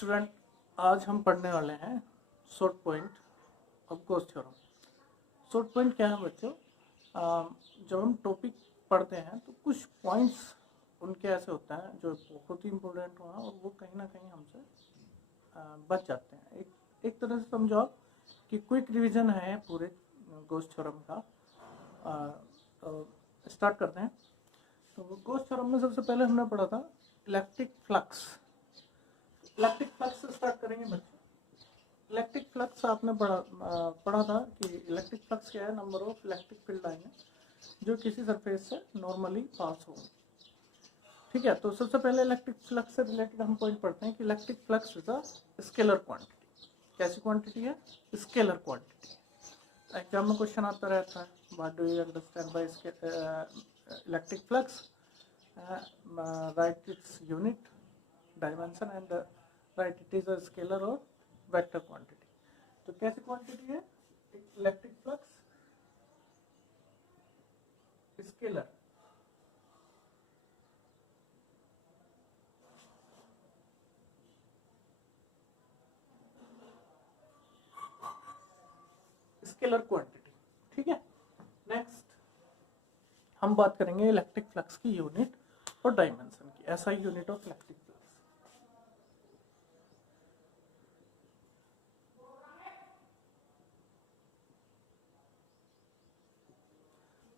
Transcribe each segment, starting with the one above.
Student, आज हम पढ़ने वाले हैं short point of Gauss theorem. Short point क्या है बच्चों? जब हम टॉपिक पढ़ते हैं तो कुछ पॉइंट्स उनके ऐसे होते हैं जो बहुत ही इंपॉर्टेंट होना और वो कहीं ना कहीं हमसे बच जाते हैं। एक तरह से समझो आप कि क्विक रिवीजन है पूरे गॉस थ्योरम का। स्टार्ट करते हैं। तो गॉस थ्योरम में सबसे पहले हमने पढ़ा था इलेक्ट्रिक फ्लक्स। इलेक्ट्रिक फ्लक्स से स्टार्ट करेंगे बच्चों। इलेक्ट्रिक फ्लक्स आपने पढ़ा था कि इलेक्ट्रिक फ्लक्स क्या है? नंबर ऑफ इलेक्ट्रिक फील्ड लाइनें जो किसी सरफेस से नॉर्मली पास हो। ठीक है, तो सबसे पहले इलेक्ट्रिक फ्लक्स से रिलेटेड हम पॉइंट पढ़ते हैं कि electric flux is a scalar quantity. कैसी क्वांटिटी है? Scalar quantity. एग्जाम में क्वेश्चन आता रहता है, what do you understand by electric flux? Right its unit, dimension and right it is a scalar और वेक्टर क्वांटिटी। तो कैसी क्वांटिटी है electric flux? Scalar. Scalar quantity. ठीक है, नेक्स्ट हम बात करेंगे इलेक्ट्रिक फ्लक्स की यूनिट और डायमेंशन की। ऐसा यूनिट ऑफ इलेक्ट्रिक फ्लक्स।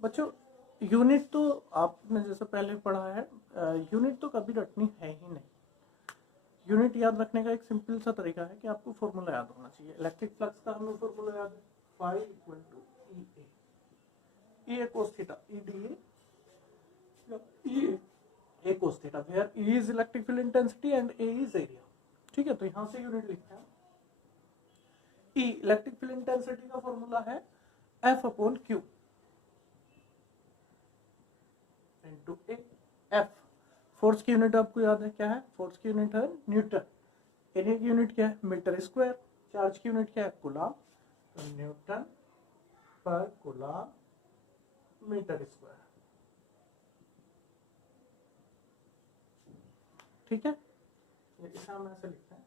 बच्चों यूनिट तो आपने जैसे पहले पढ़ा है, यूनिट तो कभी रटनी है ही नहीं। यूनिट याद रखने का एक सिंपल सा तरीका है कि आपको फॉर्मूला याद होना चाहिए। इलेक्ट्रिक फ्लक्स का हमें फॉर्मूला याद है, phi equal to E A cos theta, E D A cos theta, where E is electric field intensity and A is area. ठीक है, तो यहां से यूनिट लिखते हैं। ई इलेक्ट्रिक फील्ड इंटेंसिटी का फॉर्मूला है F upon Q into A. F force की यूनिट आपको याद है क्या है? फोर्स की यूनिट है न्यूटन। एरिया की यूनिट क्या है? Metre square. चार्ज की यूनिट क्या है? कूलम। तो न्यूटन पर कूलम मीटर स्क्वायर। ठीक है, इसे हम ऐसे लिखते हैं।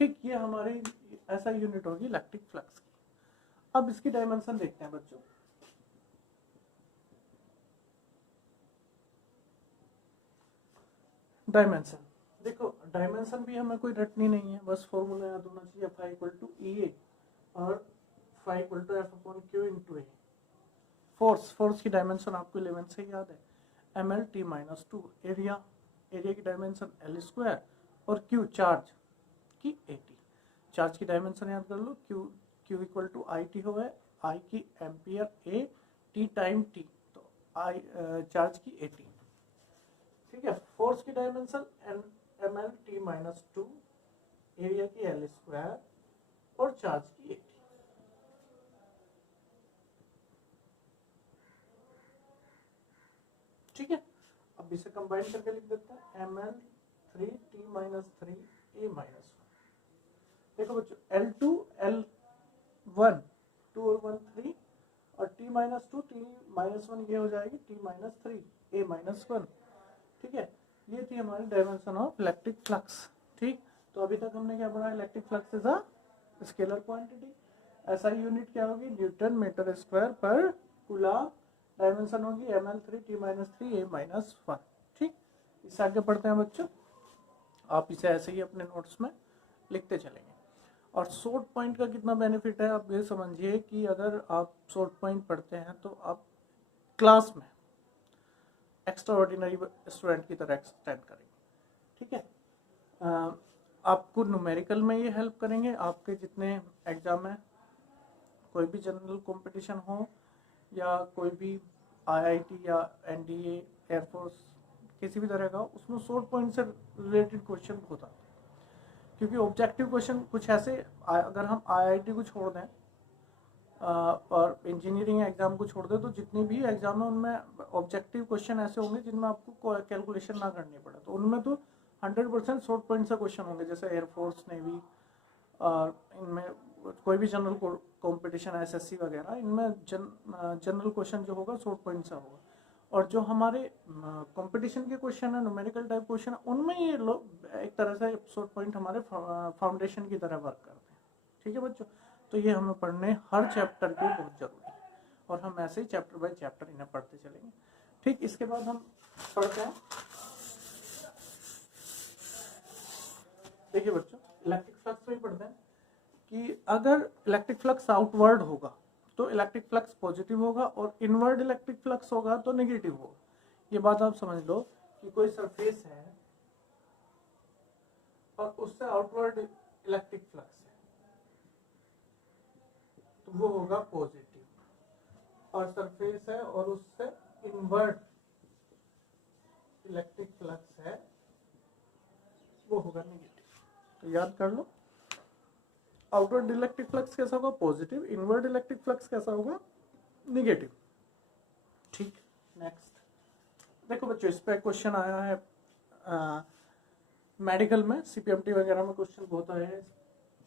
ठीक, ये हमारी ऐसा यूनिट होगी इलेक्ट्रिक फ्लक्स की। अब इसकी डायमेंशन देखते हैं बच्चों। डायमेंशन देखो, डायमेंशन भी हमें कोई रटनी नहीं है, बस फॉर्मूला याद होना चाहिए, phi equal to E A और phi equal to F upon Q into A. Force की डायमेंशन आपको 11 से याद है, M L T minus two. Area की डायमेंशन एल स्क्वायर और क्यू चार्ज की 80। चार्ज की डायमेंशन याद कर लो, Q equal to I T हो, आई की ampere, A T time T, तो आई चार्ज की 80। ठीक है, फोर्स की dimension M L T minus two, area की एल स्क्वायर और चार्ज की 80। ठीक है, अब इसे कंबाइन करके लिख देते हैं, M L three T minus three A minus one. देखो बच्चों, L two L one, two और वन थ्री, और T minus two T minus one, ये हो जाएगी T minus three A minus one. ठीक है, ये थी हमारी डायमेंशन ऑफ इलेक्ट्रिक फ्लक्स। ठीक, तो अभी तक हमने क्या पढ़ा? Electric flux is a scalar quantity. ऐसा यूनिट क्या होगी? Newton metre square per coulomb. Dimension होगी M L three T minus three A minus one. ठीक, इससे आगे पढ़ते हैं बच्चों। आप इसे ऐसे ही अपने नोट्स में लिखते चलेंगे। और शॉर्ट पॉइंट का कितना बेनिफिट है आप ये समझिए कि अगर आप शॉर्ट पॉइंट पढ़ते हैं तो आप क्लास में एक्स्ट्रा ऑर्डिनरी स्टूडेंट की तरह एक्सटेंड करेंगे। ठीक है, आपको न्यूमेरिकल में ये हेल्प करेंगे। आपके जितने एग्जाम में कोई भी जनरल कंपटीशन हो या कोई भी आईआईटी या एनडीए, एयरफोर्स, किसी भी तरह का, उसमें शॉर्ट पॉइंट से रिलेटेड क्वेश्चन बहुत आते हैं। क्योंकि ऑब्जेक्टिव क्वेश्चन कुछ ऐसे, अगर हम आईआईटी को छोड़ दें और इंजीनियरिंग एग्जाम को छोड़ दें, तो जितने भी एग्जाम है उनमें ऑब्जेक्टिव क्वेश्चन ऐसे होंगे जिनमें आपको कैलकुलेशन ना करनी पड़े। तो उनमें तो 100% शॉर्ट पॉइंट से क्वेश्चन होंगे, जैसे एयरफोर्स, नेवी, और इनमें कोई भी जनरल कंपटीशन, एसएससी वगैरह, इनमें जनरल क्वेश्चन जो होगा शॉर्ट पॉइंट से होगा। और जो हमारे कंपटीशन के क्वेश्चन है, न्यूमेरिकल टाइप क्वेश्चन है, उनमें ये लोग एक तरह से एपिसोड पॉइंट हमारे फाउंडेशन की तरह वर्क करते हैं। ठीक है बच्चों, तो ये हमें पढ़ने हर चैप्टर के बहुत जरूरी है और हम ऐसे ही चैप्टर बाय चैप्टर इन्हें पढ़ते चलेंगे। ठीक, इसके बाद हम पढ़ते हैं, देखिए बच्चों इलेक्ट्रिक फ्लक्स में पढ़ते हैं कि अगर इलेक्ट्रिक फ्लक्स आउटवर्ड होगा तो इलेक्ट्रिक फ्लक्स पॉजिटिव होगा और इनवर्ड इलेक्ट्रिक फ्लक्स होगा तो नेगेटिव होगा। ये बात आप समझ लो कि कोई सरफेस है और उससे आउटवर्ड इलेक्ट्रिक फ्लक्स है तो वो होगा पॉजिटिव, और सरफेस है और उससे इनवर्ड इलेक्ट्रिक फ्लक्स है वो होगा नेगेटिव। तो याद कर लो, आउटवर्ड इलेक्ट्रिक फ्लक्स कैसा होगा, पॉजिटिव, इनवर्ड इलेक्ट्रिक फ्लक्स कैसा होगा, नेगेटिव। ठीक, नेक्स्ट देखो बच्चों, इस पे क्वेश्चन आया है मेडिकल में, सीपीएमटी वगैरह में क्वेश्चन बहुत आए हैं।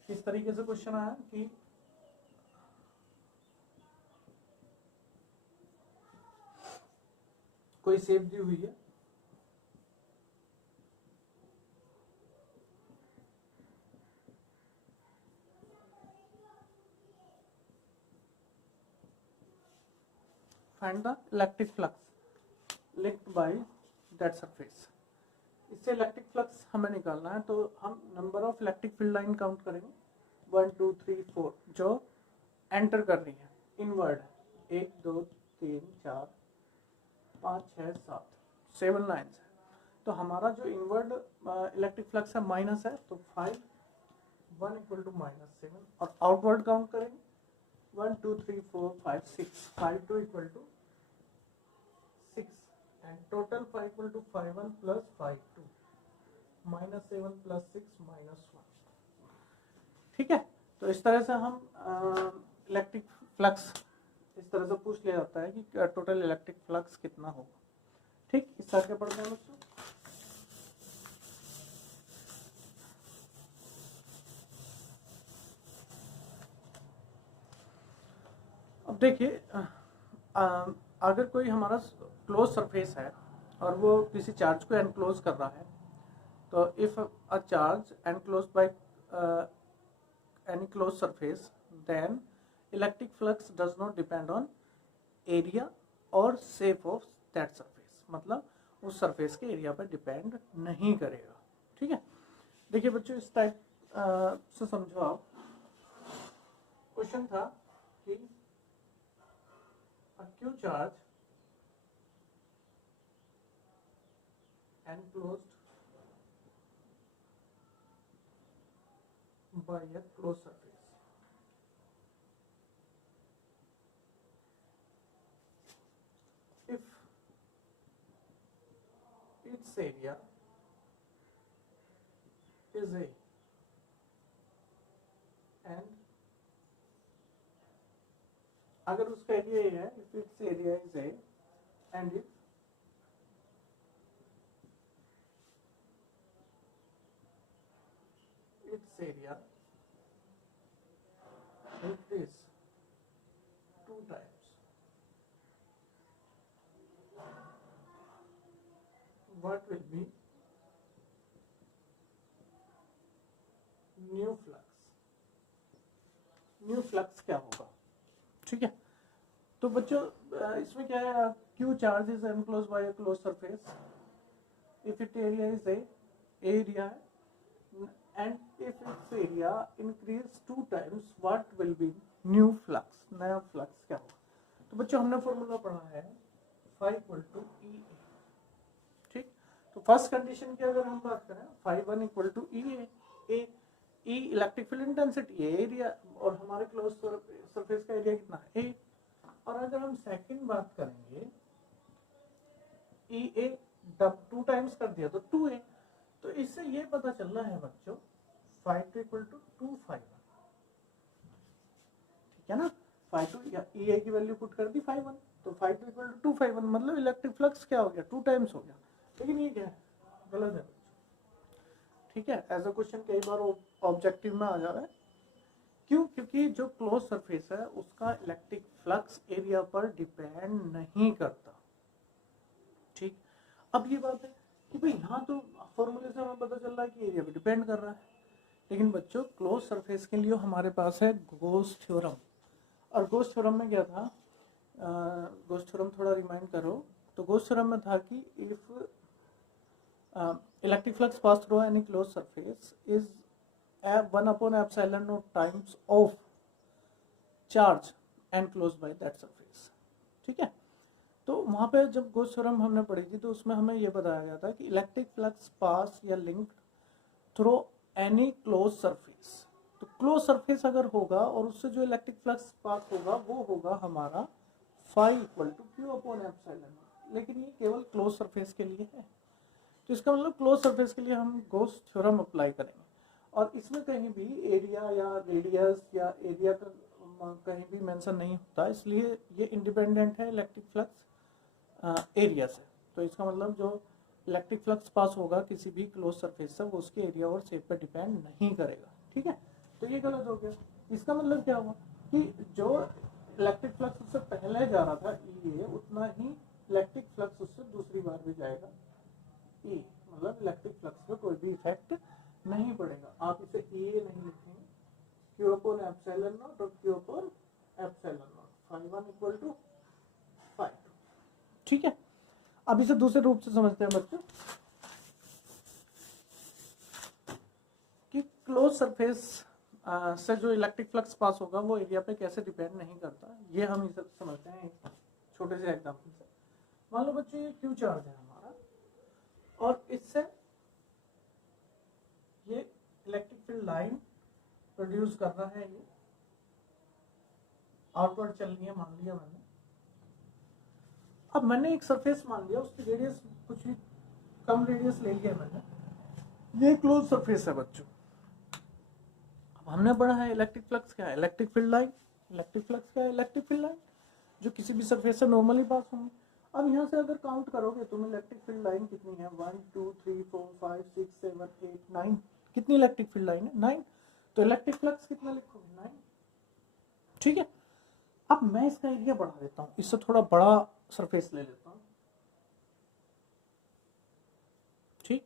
किस तरीके से क्वेश्चन आया कि कोई शेप दी हुई है, find the electric flux linked by that surface. इससे इलेक्ट्रिक फ्लक्स हमें निकालना है, तो हम number of electric field line count करेंगे, 1 2 3 4 जो एंटर कर रही है, इनवर्ड है, 1 2 3 4 5 6 7 7 लाइन्स है। तो हमारा जो इनवर्ड इलेक्ट्रिक फ्लक्स है माइनस है, तो 5 1 इक्वल टू -7, और आउटवर्ड काउंट करेंगे 1 2 3 4 5 6 5 2 equal to 6 and total 5 equal to 5 1 plus 5 2 -7 plus 6 -1। ठीक है, तो इस तरह से हम इलेक्ट्रिक फ्लक्स इस तरह से पूछ लिया जाता है कि टोटल इलेक्ट्रिक फ्लक्स कितना होगा। ठीक, इस तरह के पढ़ते हैं बच्चों। अब देखिए, अगर कोई हमारा क्लोज सरफेस है और वो किसी चार्ज को एनक्लोज कर रहा है, तो if a charge enclose by any close surface then electric flux does not depend on area और शेप ऑफ दैट सरफेस, मतलब उस सरफेस के एरिया पर डिपेंड नहीं करेगा। ठीक है, देखिए बच्चों इस टाइप से समझो आप, क्वेश्चन था कि a Q charge enclosed by a closed surface. If its area is A and अगर उसका एरिया ये है, if its area is A and if its area increase 2 times, what will be new flux? New flux क्या होगा? ठीक है, तो बच्चों इसमें क्या है, Q charge is enclosed bye a close surface, if it area is a area and if it's area increase 2 times what will B new flux? नया फ्लक्स क्या होगा? तो बच्चों हमने फॉर्मूला पढ़ा है phi इक्वल टू ई। ठीक, तो फर्स्ट कंडीशन की अगर हम बात करें, phi 1 equal to E, E electric field intensity है, एरिया, और हमारे क्लोज सरफेस का एरिया कितना है, ए। और अगर हम सेकंड बात करेंगे, ई ए 2 टाइम्स कर दिया तो 2a, तो इससे ये पता चल रहा है बच्चों phi 2 इक्वल टू 2 phi 1। ठीक है ना, phi 2 या ई ए की वैल्यू पुट कर दी phi 1, तो phi 2 इक्वल टू 2 phi 1, मतलब इलेक्ट्रिक फ्लक्स क्या हो गया, 2 टाइम्स हो गया। लेकिन ये क्या है, गलत है। ठीक है, ऐसा क्वेश्चन कई बार ऑब्जेक्टिव में आ जा रहा है। क्यों? क्योंकि जो क्लोज सरफेस है उसका इलेक्ट्रिक फ्लक्स एरिया पर डिपेंड नहीं करता। अब ये बात है कि भाई यहाँ तो फॉर्मूले से हमें पता चल रहा है कि एरिया पे डिपेंड कर रहा है, लेकिन बच्चों क्लोज सरफेस के लिए हमारे पास है गोस थ्योरम। और गोस थ्योरम में क्या था, गोस थ्योरम थोड़ा रिमाइंड करो, तो गोस थ्योरम में था कि if electric flux pass through any close surface is 1/epsilon times of charge enclosed by that surface. ठीक है, तो वहाँ पे जब गोस थ्योरम हमने पढ़ी थी तो उसमें हमें ये बताया गया था कि इलेक्ट्रिक फ्लक्स पास या link through any close surface, तो क्लोज सरफेस अगर होगा और उससे जो इलेक्ट्रिक फ्लक्स पास होगा वो होगा हमारा phi equal to Q upon epsilon. लेकिन ये केवल क्लोज सरफेस के लिए है, तो इसका मतलब क्लोज सरफेस के लिए हम गोस थ्योरम अप्लाई करेंगे। और इसमें कहीं भी एरिया या रेडियस या एरिया का कहीं भी मेंशन नहीं होता, इसलिए ये इंडिपेंडेंट है इलेक्ट्रिक फ्लक्स एरिया से। तो इसका मतलब जो इलेक्ट्रिक फ्लक्स पास होगा किसी भी क्लोज सरफेस से वो उसके एरिया और शेप पर डिपेंड नहीं करेगा। ठीक है, तो ये गलत हो गया। इसका मतलब क्या हुआ कि जो इलेक्ट्रिक फ्लक्स उससे पहले जा रहा था ये उतना ही इलेक्ट्रिक फ्लक्स उससे दूसरी बार भी जाएगा ई, मतलब इलेक्ट्रिक फ्लक्स पे कोई भी इफेक्ट नहीं पड़ेगा। आप इसे ई नहीं लिखेंगे, क्यू अपॉन एप्सिलॉन नॉट और Q upon epsilon not, phi 1 equal to phi 2। ठीक है, अब इसे दूसरे रूप से समझते हैं बच्चों कि क्लोज सरफेस से जो इलेक्ट्रिक फ्लक्स पास होगा वो एरिया पे कैसे डिपेंड नहीं करता। ये हम इसे समझते हैं एक छोटे से एग्जांपल से। मान लो बच्चों ये क्यू चार्ज है हमारा और इससे ये इलेक्ट्रिक फील्ड लाइन प्रोड्यूस कर रहा है, ये आउटवर्ड चल रही है मान लिया मैंने। अब मैंने एक सरफेस मान लिया, उसकी रेडियस कुछ भी कम रेडियस ले लिया मैंने, ये क्लोज सरफेस है बच्चों। अब हमने पढ़ा है इलेक्ट्रिक फ्लक्स क्या है, electric field line. Electric flux क्या है, इलेक्ट्रिक फील्ड लाइन जो किसी भी सरफेस से नॉर्मली पास होंगे। अब यहाँ से अगर काउंट करोगे तुम इलेक्ट्रिक फील्ड लाइन कितनी है, 1 2 3 4 5 6 7 8 9, कितनी इलेक्ट्रिक फील्ड लाइन है, 9। तो इलेक्ट्रिक फ्लक्स कितना लिखोगे, 9। ठीक है, अब मैं इसका एरिया बढ़ा देता हूँ, इससे थोड़ा बड़ा सरफेस ले लेता हूँ। ठीक,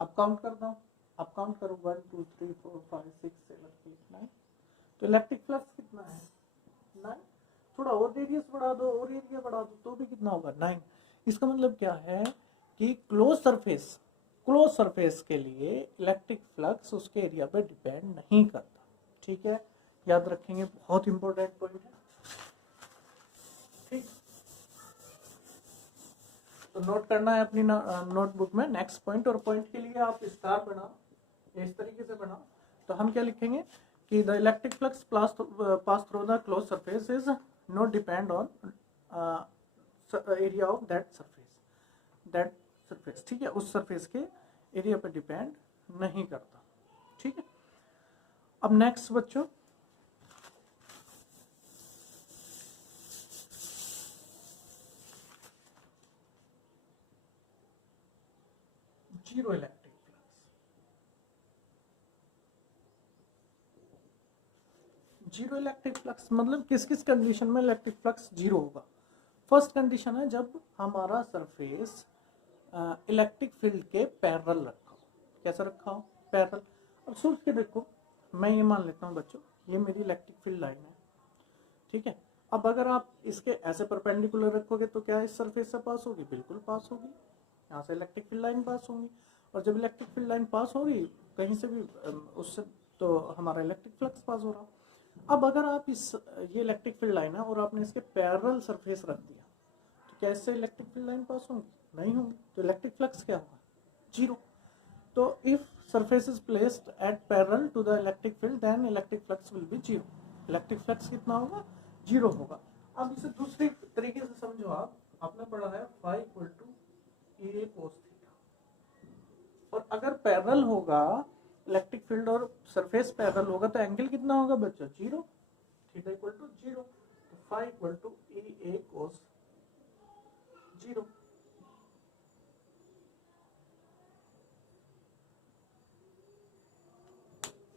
अब काउंट करता हूँ, अब काउंट करो 1 2 3 4 5 6 7 8 9। तो इलेक्ट्रिक फ्लक्स कितना है, 9। थोड़ा और रेडियस बढ़ा दो और एरिया बढ़ा दो तो भी कितना होगा, 9। इसका मतलब क्या है कि क्लोज सरफेस के लिए इलेक्ट्रिक फ्लक्स उसके एरिया पे डिपेंड नहीं करता। ठीक है, याद रखेंगे, बहुत इंपॉर्टेंट पॉइंट है। ठीक, तो नोट करना है अपनी नोटबुक में नेक्स्ट पॉइंट, और पॉइंट के लिए आप स्टार बनाओ, इस तरीके से बनाओ। तो हम क्या लिखेंगे कि the electric flux pass through the close surface is not depend on area of that surface. ठीक है, उस सरफेस के एरिया पर डिपेंड नहीं करता। ठीक है, अब नेक्स्ट बच्चों zero electric flux. Zero electric flux मतलब किस किस कंडीशन में इलेक्ट्रिक फ्लक्स जीरो होगा। फर्स्ट कंडीशन है जब हमारा सरफेस इलेक्ट्रिक फील्ड के पैरेलल रखा हो। कैसा रखा हो, पैरेलल। अब सोच के देखो, मैं ये मान लेता हूँ बच्चों ये मेरी इलेक्ट्रिक फील्ड लाइन है। ठीक है, अब अगर आप इसके ऐसे परपेंडिकुलर रखोगे तो क्या इस सरफेस से पास होगी, बिल्कुल पास होगी, यहाँ से इलेक्ट्रिक फील्ड लाइन पास होगी। और जब इलेक्ट्रिक फील्ड लाइन पास होगी कहीं से भी उससे, तो हमारा इलेक्ट्रिक फ्लक्स पास हो रहा। अब अगर आप ये इलेक्ट्रिक फील्ड लाइन है और आपने इसके पैरेलल सरफेस रख दिया तो क्या इससे इलेक्ट्रिक फील्ड लाइन पास होगी, नहीं होगी। तो इलेक्ट्रिक फ्लक्स क्या होगा, जीरो। तो if surface is placed at parallel to the electric field then electric flux will be zero. Electric flux कितना होगा, जीरो होगा। अब इसे दूसरे तरीके से समझो, आपने पढ़ा है phi equal to A cos theta, और अगर पैरेलल होगा इलेक्ट्रिक फील्ड और सरफेस पैरेलल होगा तो एंगल कितना होगा बच्चों, zero, theta equal to zero. तो phi equal to A cos zero.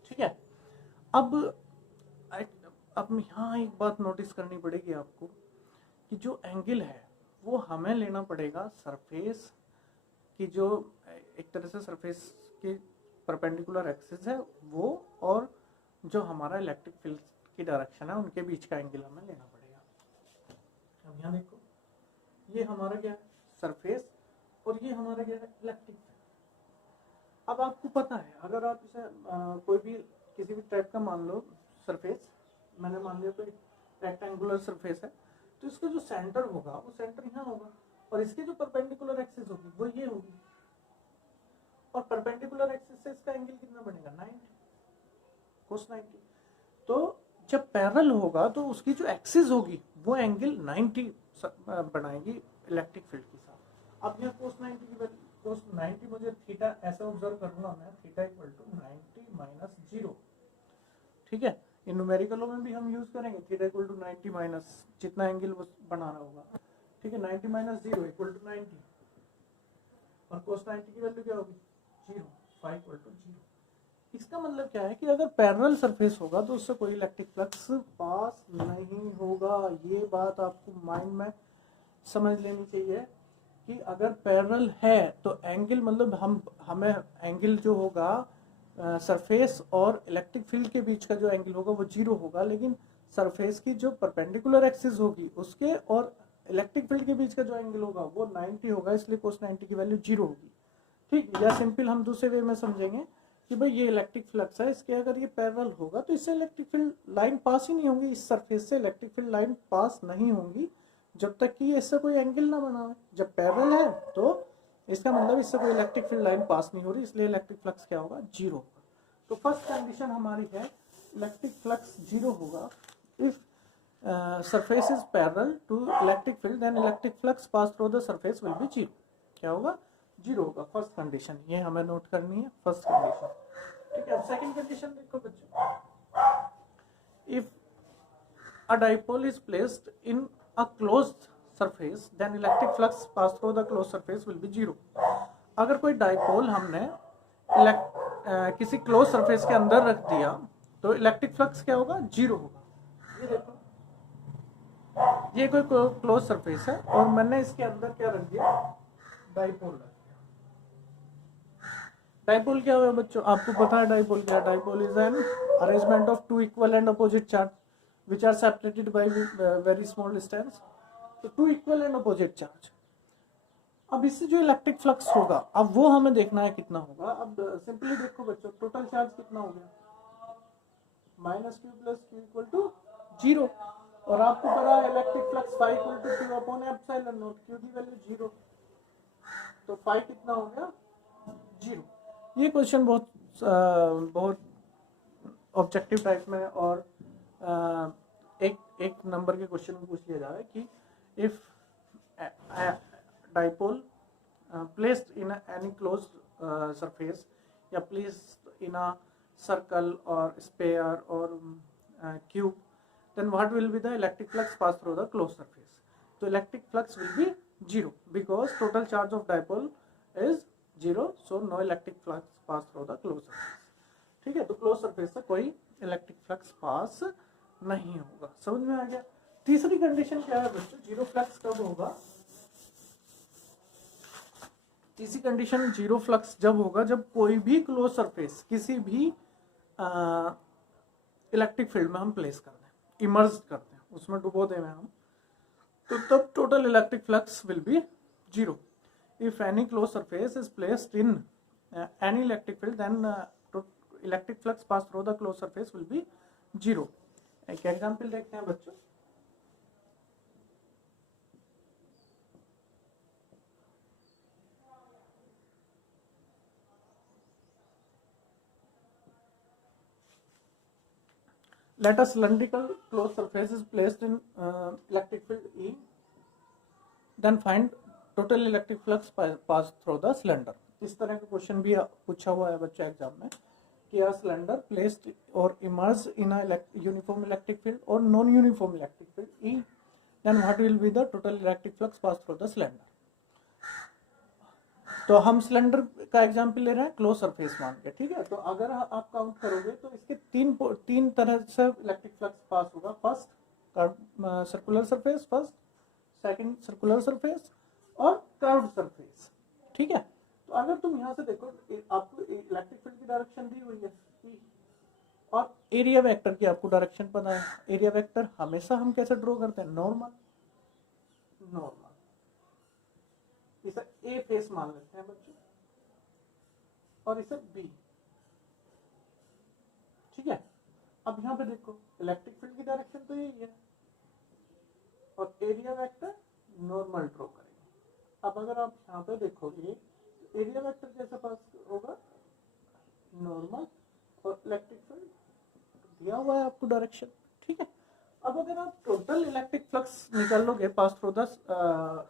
ठीक है, अब यहाँ एक बात नोटिस करनी पड़ेगी आपको कि जो एंगल है वो हमें लेना पड़ेगा सरफेस कि जो एक तरह से सरफेस की परपेंडिकुलर एक्सिस है वो और जो हमारा इलेक्ट्रिक फील्ड की डायरेक्शन है उनके बीच का एंगल हमें लेना पड़ेगा। अब यहाँ देखो, ये हमारा क्या है सरफेस और ये हमारा क्या है इलेक्ट्रिक फील्ड। अब आपको पता है अगर आप इसे कोई भी किसी भी टाइप का मान लो सरफेस, मैंने मान लिया कोई रेक्टेंगुलर सरफेस है, तो इसका जो सेंटर होगा वो सेंटर यहाँ होगा और इसकी जो परपेंडिकुलर एक्सिस होगी वो ये होगी और परपेंडिकुलर एक्सिस से इसका एंगल कितना बनेगा 90 cos 90। तो जब पैरेलल होगा तो उसकी जो एक्सिस होगी वो एंगल 90 बनाएगी इलेक्ट्रिक फील्ड के साथ। अब यहाँ cos 90 की वैल्यू cos 90 मुझे थीटा ऐसे ऑब्जर्व करूंगा मैं, थीटा इक्वल टू 90 माइनस 0, ठीक है। इन न्यूमेरिकलों में भी हम यूज करेंगे थीटा इक्वल टू 90 माइनस जितना एंगल वो बनाना होगा, ठीक है। 90 माइनस 0 इक्वल टू 90 और cos 90 की वैल्यू क्या होगी 0, फाई इक्वल टू 0। इसका मतलब क्या है कि अगर पैरेलल सरफेस होगा तो उससे कोई इलेक्ट्रिक फ्लक्स पास नहीं होगा। ये बात आपको माइंड में समझ लेनी चाहिए कि अगर पैरेलल है तो एंगल मतलब हमें एंगल जो होगा सरफेस और इलेक्ट्रिक फील्ड के बीच का जो एंगल होगा वो 0 होगा, लेकिन सरफेस की जो परपेंडिकुलर एक्सिस होगी उसके और इलेक्ट्रिक फील्ड के बीच का जो एंगल होगा वो 90 होगा, इसलिए cos 90 की वैल्यू 0 होगी, ठीक। या सिंपल हम दूसरे वे में समझेंगे कि भाई ये इलेक्ट्रिक फ्लक्स है, इसके अगर ये पैरेलल होगा तो इससे इलेक्ट्रिक फील्ड लाइन पास ही नहीं होगी, इस सरफेस से इलेक्ट्रिक फील्ड लाइन पास नहीं होंगी जब तक कि इससे कोई एंगल ना बनाए। जब पैरेलल है तो इसका मतलब इससे कोई इलेक्ट्रिक फील्ड लाइन पास नहीं हो रही, इसलिए इलेक्ट्रिक फ्लक्स क्या होगा 0 होगा। तो फर्स्ट कंडीशन हमारी है इलेक्ट्रिक फ्लक्स 0 होगा if surface is parallel to electric field then electric flux pass through the surface will be 0। क्या होगा 0 होगा, फर्स्ट कंडीशन। ये हमें नोट करनी है फर्स्ट कंडीशन, ठीक है। अब सेकंड कंडीशन देखो बच्चों, if a dipole is placed in a closed surface then electric flux pass through the closed surface will be 0। अगर कोई डाइपोल हमने किसी क्लोज सरफेस के अंदर रख दिया तो इलेक्ट्रिक फ्लक्स क्या होगा 0 होगा। ये देखो, ये कोई क्लोज सरफेस है और मैंने इसके अंदर क्या रख दिया डाइपोल रख दिया। डाइपोल क्या हुआ बच्चों, आपको पता है डाइपोल क्या है? Dipole is an arrangement of two equal and opposite charge which are separated by very small distance। तो two equal and opposite charge. अब इससे जो इलेक्ट्रिक फ्लक्स होगा अब वो हमें देखना है कितना होगा। अब सिंपली देखो बच्चों, टोटल चार्ज कितना हो गया -q plus q equal to 0 और आपको पता है electric flux phi equal to q upon epsilon not, q की वैल्यू 0, तो फाई कितना हो गया 0। ये क्वेश्चन बहुत ऑब्जेक्टिव टाइप में और एक नंबर के क्वेश्चन में पूछ लिया जा रहा है कि if dipole placed in any closed surface या placed in a circle or sphere or cube, then what will be the electric flux pass through the closed surface? So electric flux will be 0 because total charge of dipole is 0, so no electric flux pass through the closed surface। ठीक है, तो closed surface से कोई electric flux pass नहीं होगा। समझ में आ गया। तीसरी कंडीशन क्या है बच्चों, जीरो फ्लक्स कब होगा? तीसरी कंडीशन जीरो फ्लक्स जब होगा जब कोई भी क्लोज सरफेस किसी भी इलेक्ट्रिक फील्ड में हम प्लेस कर दें, इमर्ज करते हैं, उसमें डुबो दें हम, तो तब total electric flux will be 0। If any close surface is placed in any electric field then electric flux pass through the close surface will be 0। एक एग्जांपल देखते हैं बच्चों। Let a cylindrical closed surface is placed in electric field E. Then find total electric flux pass through the cylinder। इस तरह का question भी पूछा हुआ है बच्चे एग्जाम में कि a cylinder placed or immersed in a uniform electric field or non-uniform electric field E, then what will be the total electric flux pass through the cylinder। तो हम सिलेंडर का एग्जाम्पल ले रहे हैं क्लोज सरफेस मान के, ठीक है। तो अगर आप काउंट करोगे तो इसके तीन तरह से इलेक्ट्रिक फ्लक्स पास होगा। First circular surface, first second circular surface और कर्व्ड सरफेस, ठीक है। तो अगर तुम यहाँ से देखो आपको इलेक्ट्रिक फील्ड की डायरेक्शन दी हुई है और एरिया वेक्टर की आपको डायरेक्शन पता है। एरिया वेक्टर हमेशा हम कैसे ड्रॉ करते हैं, नॉर्मल। इसे ए फेस मान लेते हैं बच्चों और इसे बी। ठीक है, अब यहाँ पे देखो इलेक्ट्रिक फील्ड की डायरेक्शन तो यही है और एरिया वेक्टर नॉर्मल ड्रॉ करेंगे। अब अगर आप यहाँ पे देखोगे एरिया वेक्टर कैसे पास होगा, नॉर्मल, और इलेक्ट्रिक फील्ड दिया हुआ है आपको डायरेक्शन। ठीक है, अब अगर आप टोटल इलेक्ट्रिक फ्लक्स निकालोगे पास थ्रू द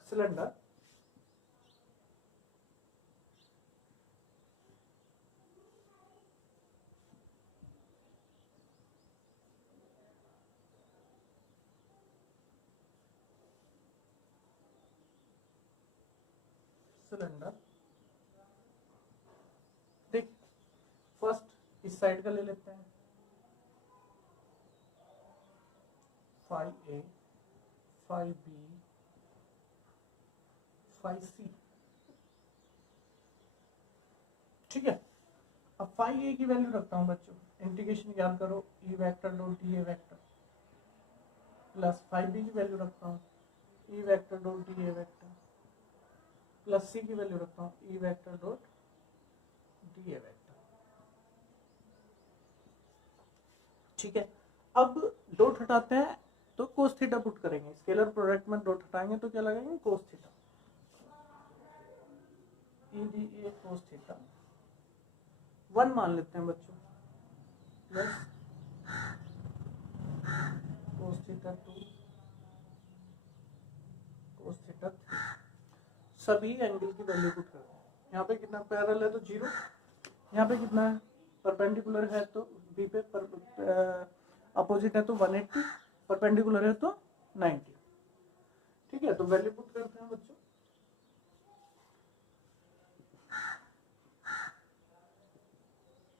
सिलेंडर, देख फर्स्ट इस साइड का ले लेते हैं, फाई ए, फाई बी, फाई सी। ठीक है, अब फाई ए की वैल्यू रखता हूं बच्चों, इंटीग्रेशन याद करो, E vector dot D A vector, plus phi B की वैल्यू रखता हूं, E vector dot D A vector, plus C की वैल्यू रखता हूं, E vector dot D A vector. ठीक है, अब डॉट हटाते हैं तो कोस थीटा पुट करेंगे, स्केलर प्रोडक्ट में डॉट हटाएंगे तो क्या लगाएंगे, cos theta, E D A cos theta 1 मान लेते हैं बच्चों, plus cos theta 2 cos theta 3, सभी एंगल की वैल्यू पुट करते हैं। यहाँ पे कितना पैरेलल है तो 0, यहाँ पे कितना है परपेंडिकुलर है तो बी पे अपोजिट है तो 180, परपेंडिकुलर है तो 90। ठीक है, तो वैल्यू पुट करते हैं बच्चों,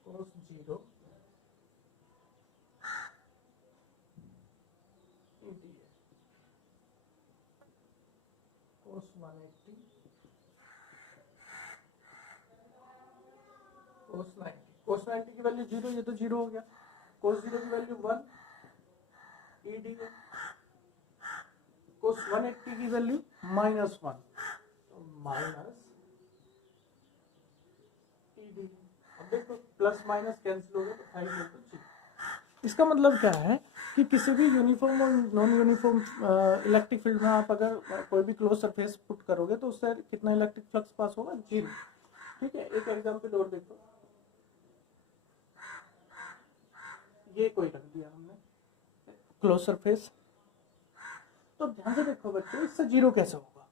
cos 0 EDA, cos 180 cos 90, cos 90 की वैल्यू 0, ये तो 0 हो गया, cos 0 की वैल्यू 1 EDA, cos 180 की वैल्यू -1 तो माइनस ED। अब देखो प्लस माइनस कैंसिल हो गया तो 5 हो तो 0। इसका मतलब क्या है कि किसी भी यूनिफॉर्म और नॉन यूनिफॉर्म इलेक्ट्रिक फील्ड में आप अगर कोई भी क्लोज सरफेस पुट करोगे तो उससे कितना इलेक्ट्रिक फ्लक्स पास होगा, 0। ठीक है, एक एग्जांपल और देखो, ये कोई रख दिया हमने क्लोज सरफेस, तो ध्यान से देखो बच्चों इससे 0 कैसे होगा।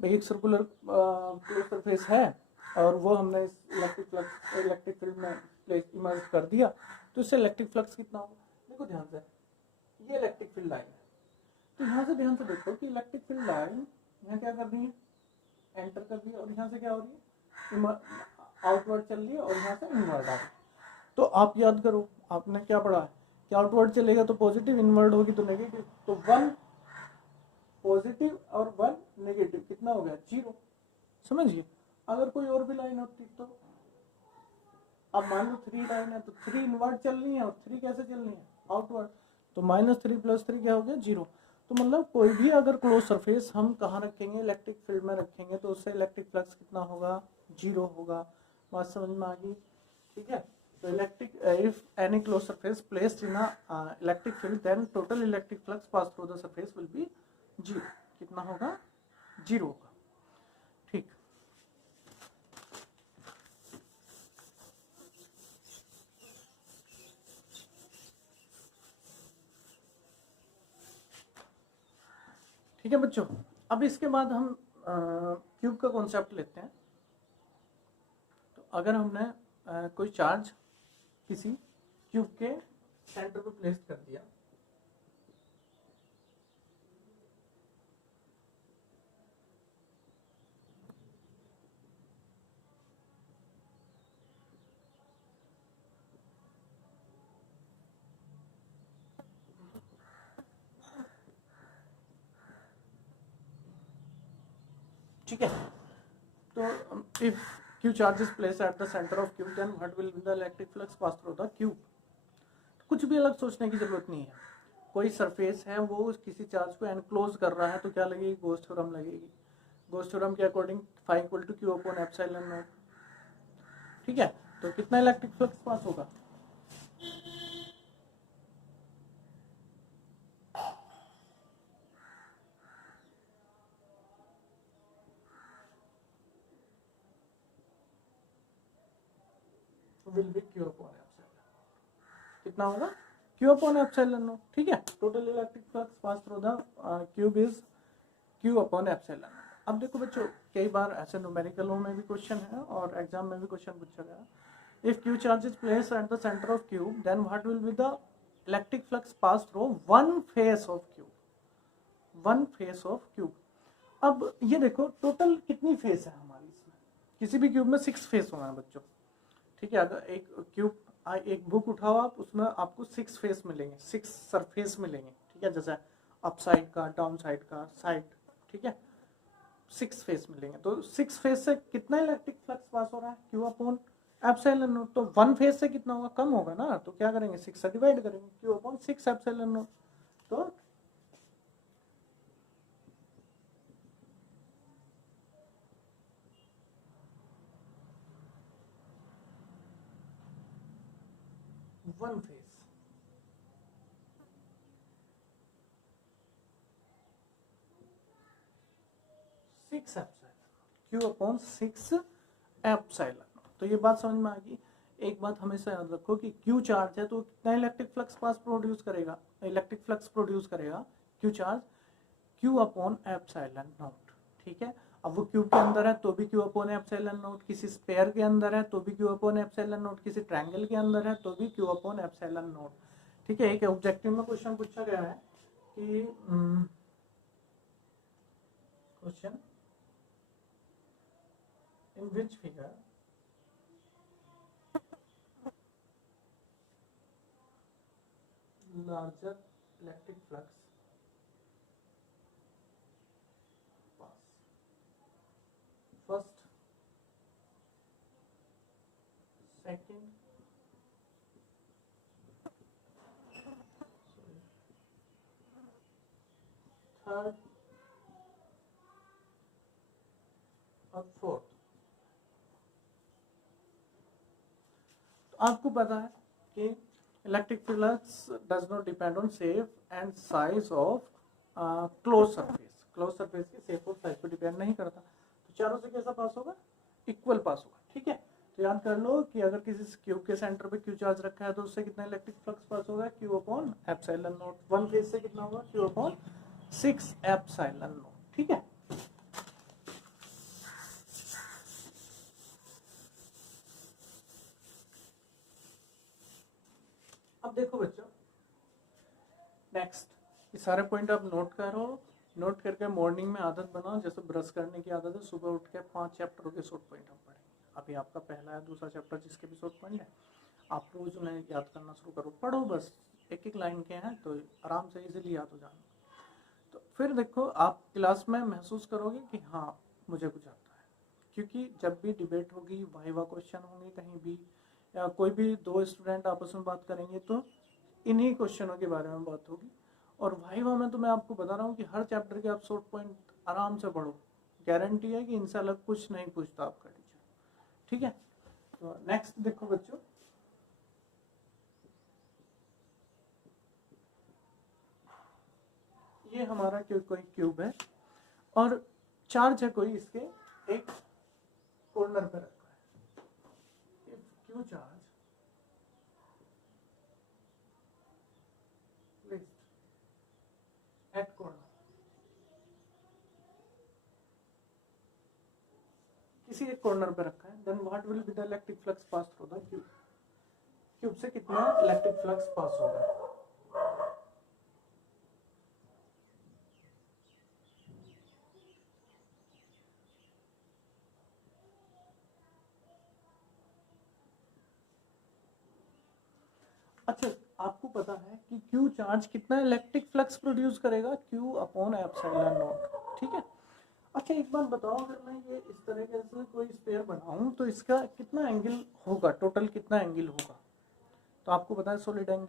भाई एक सर्कुलर क्लोज सरफेस है और वो हमने इस इलेक्ट्रिक फील्ड में प्लेस इमर्ज कर दिया तो इससे इलेक्ट्रिक फ्लक्स कितना होगा। देखो ध्यान से, ये इलेक्ट्रिक फील्ड लाइन है, तो यहाँ से ध्यान से देखो कि इलेक्ट्रिक फील्ड लाइन यहाँ क्या कर रही है, एंटर कर रही है और यहाँ से क्या हो रही है, आउटवर्ड चल रही है और यहाँ से इनवर्ड आ रही है। तो आप याद करो आपने क्या पढ़ा है कि आउटवर्ड चलेगा तो पॉजिटिव, इनवर्ड होगी तो नेगेटिव, तो 1 पॉजिटिव और 1 नेगेटिव, कितना हो गया, 0। समझिए, अगर कोई और भी लाइन होती तो अब मान लो 3 लाइन है तो 3 इनवर्ड चल रही है और 3 कैसे चल रही है, आउटवर्ड, तो -3 + 3 क्या हो गया, 0। तो मतलब कोई भी अगर क्लोज सरफेस हम कहाँ रखेंगे, इलेक्ट्रिक फील्ड में रखेंगे तो उससे इलेक्ट्रिक फ्लक्स कितना होगा, 0 होगा। बात समझ में आ गई। ठीक है, तो electric if any close surface placed in a electric field then total electric flux pass through the surface will be 0। कितना होगा, 0 होगा। ठीक, ठीक है बच्चों, अब इसके बाद हम क्यूब का कॉन्सेप्ट लेते हैं। तो अगर हमने कोई चार्ज किसी क्यूब के सेंटर पे प्लेस कर दिया, ठीक है, तो if Q charge is placed at the center of Q, then what will be the electric flux pass through the Q? कुछ भी अलग सोचने की जरूरत नहीं है, कोई सरफेस है वो किसी चार्ज को एनक्लोज कर रहा है तो क्या लगेगी, गोस थ्योरम लगेगी। गोस थ्योरम के according phi equal to Q upon epsilon naught. ठीक है, तो कितना इलेक्ट्रिक फ्लक्स पास होगा, will be q upon epsilon. कितना होगा, क्यू अपॉन एप्सिलॉन नॉट। ठीक है, total electric flux pass through the cube is q upon epsilon. अब देखो बच्चों, कई बार ऐसे न्यूमेरिकलों में भी क्वेश्चन है और एग्जाम में भी क्वेश्चन पूछा गया, if q charge is placed at the center of cube then what will be the electric flux pass through one face of cube। अब ये देखो टोटल कितनी फेस है हमारी इसमें, किसी भी क्यूब में 6 फेस होना है बच्चों। ठीक है, अगर एक क्यूब एक बुक उठाओ आप, उसमें आपको 6 फेस मिलेंगे, 6 सरफेस मिलेंगे। ठीक है, जैसे अप साइड का, डाउन साइड का, साइड। ठीक है, 6 फेस मिलेंगे, तो 6 फेस से कितना इलेक्ट्रिक फ्लक्स पास हो रहा है, क्यू अपॉन एप्सिलॉन नॉट। तो 1 फेज से कितना होगा, कम होगा ना, तो क्या करेंगे 6 से डिवाइड करेंगे, क्यू अपॉन 6 एप्सिलॉन नॉट। तो one phase 6 epsilon, Q upon 6 epsilon. तो ये बात समझ में आ गई। एक बात हमेशा याद रखो कि क्यू चार्ज है तो कितना इलेक्ट्रिक फ्लक्स पास प्रोड्यूस करेगा, इलेक्ट्रिक फ्लक्स प्रोड्यूस करेगा Q charge, Q upon epsilon naught. ठीक है, अब वो क्यूब के अंदर है तो भी क्यू अपॉन एप्सिलॉन नॉट, किसी स्फीयर के अंदर है तो भी क्यू अपॉन एप्सिलॉन नॉट, किसी ट्रायंगल के अंदर है तो भी क्यू अपॉन एप्सिलॉन नॉट। ठीक है, एक ऑब्जेक्टिव में क्वेश्चन पूछा गया है कि question in which figure larger electric flux pass, first, second, third और फोर्थ। तो आपको पता है कि electric flux does not depend on shape and size of close surface, close surface के शेप और साइज पर डिपेंड नहीं करता। तो चारों से कैसा पास होगा, इक्वल पास होगा। ठीक है, तो याद कर लो कि अगर किसी क्यूब के सेंटर पे क्यू चार्ज रखा है तो उससे कितना इलेक्ट्रिक फ्लक्स पास होगा, q upon epsilon not. One phase से कितना होगा, क्यू अपॉन 6 एप्सिलॉन नॉट। ठीक है, अब देखो बच्चों, नेक्स्ट ये सारे पॉइंट आप नोट करो, नोट करके मॉर्निंग में आदत बनाओ, जैसे ब्रश करने की आदत है, सुबह उठ के 5 चैप्टरों के शॉर्ट पॉइंट हम पढ़ेंगे। अभी आपका पहला है, दूसरा चैप्टर जिसके भी शॉर्ट पॉइंट है, आप रोज उन्हें याद करना शुरू करो, पढ़ो, बस एक एक लाइन के हैं तो आराम से इजीली याद हो जाएंगे। तो फिर देखो आप क्लास में महसूस करोगे कि हाँ मुझे कुछ आता है, क्योंकि जब भी डिबेट होगी, वाइवा क्वेश्चन होंगे कहीं भी, या कोई भी दो स्टूडेंट आपस में बात करेंगे तो इन्हीं क्वेश्चनों के बारे में बात होगी। और वाइवा में तो मैं आपको बता रहा हूँ कि हर चैप्टर के आप शॉर्ट पॉइंट आराम से पढ़ो, गारंटी है कि इनसे अलग कुछ नहीं पूछता आपका टीचर। ठीक है, तो नेक्स्ट देखो बच्चों, ये हमारा कोई क्यूब है और चार्ज है कोई इसके एक कॉर्नर पे रखा है। If q charge placed at corner, किसी एक कॉर्नर पे रखा है, then what will be the electric flux pass through the cube. Cube से कितना इलेक्ट्रिक फ्लक्स पास होगा, अच्छा आपको पता है कि क्यू चार्ज कितना इलेक्ट्रिक फ्लक्स प्रोड्यूस करेगा, क्यू अपॉन एप्सिलॉन नॉट। ठीक है, अच्छा एक बात बताओ, अगर मैं ये इस तरीके से कोई स्पेयर बनाऊं तो इसका कितना एंगल होगा, टोटल कितना एंगल होगा? तो आपको पता है सॉलिड एंगल